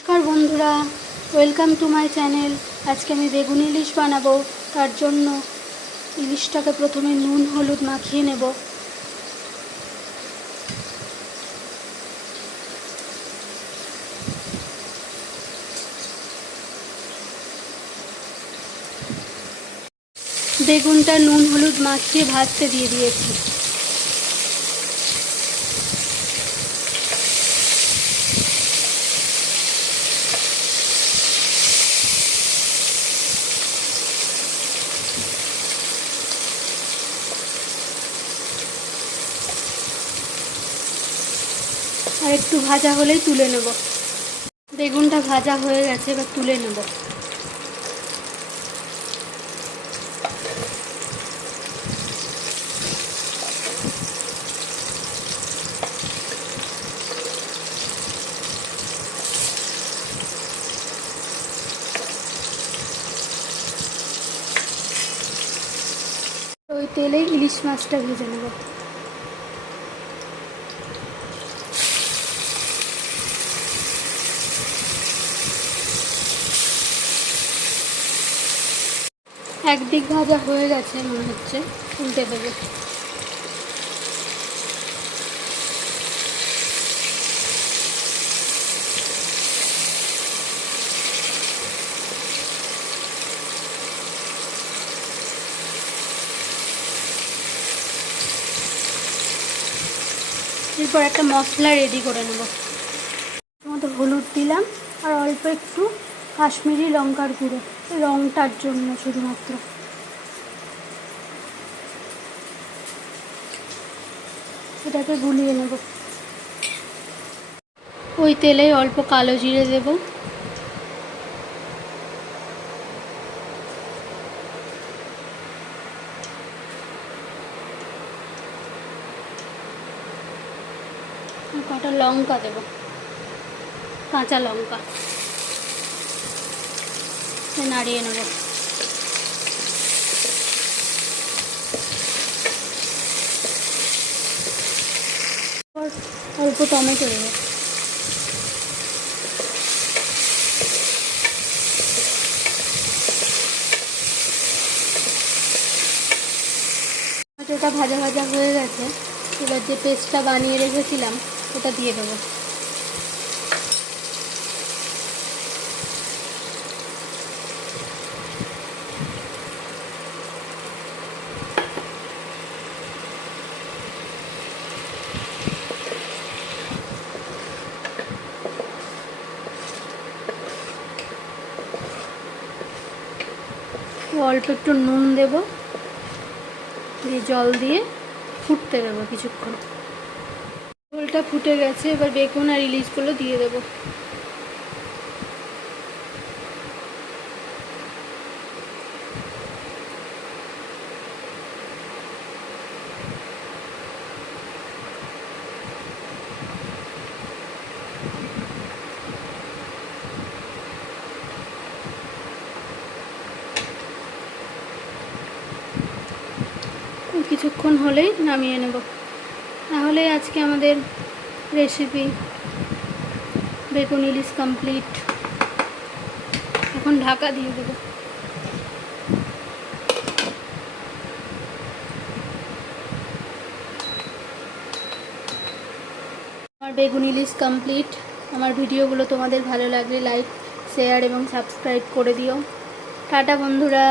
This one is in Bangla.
নমস্কার বন্ধুরা, ওয়েলকাম টু মাই চ্যানেল। আজকে আমি বেগুন ইলিশ বানাবো। তার জন্য ইলিশটাকে প্রথমে নুন হলুদ মাখিয়ে নেব। বেগুনটা নুন হলুদ মাখিয়ে ভাজতে দিয়ে দিয়েছি। আর একটু ভাজা হলেই তুলে নেব। বেগুনটা ভাজা হয়ে গেছে, এবার তুলে নেব। ওই তেলেই ইলিশ মাছটা ভেজে নেব। একদিক ভাজা হয়ে গেছে মনে হচ্ছে, উল্টে দেবো। এরপর একটা মশলা রেডি করে নেব। মতো হলুদ দিলাম আর অল্প একটু কাশ্মীরি লঙ্কার গুঁড়ো, রঙটার জন্য শুধুমাত্র। এটাকে গুলিয়ে নেব। ওই তেলে অল্প কালো জিরে দেব। কটা লঙ্কা দেব, কাঁচা লঙ্কা। নাড়িয়ে নেব। অল্প টমেটো দেব। টমেটোটা ভাজা ভাজা হয়ে গেছে। এবার যে পেস্টটা বানিয়ে রেখেছিলাম ওটা দিয়ে দেবো। অল্প একটু নুন দেব, দিয়ে জল দিয়ে ফুটতে দেবো কিছুক্ষণ। ঝোলটা ফুটে গেছে, এবার বেগুন আর ইলিশগুলো দিয়ে দেবো। কিছুক্ষণ হলেই নামিয়ে নেব। তাহলে আজকে আমাদের রেসিপি বেগুন ইলিশ কমপ্লিট। এখন ঢাকা দিয়ে দেবো। আমার বেগুন ইলিশ কমপ্লিট। আমার ভিডিওগুলো তোমাদের ভালো লাগলে লাইক, শেয়ার এবং সাবস্ক্রাইব করে দিও। টাটা বন্ধুরা।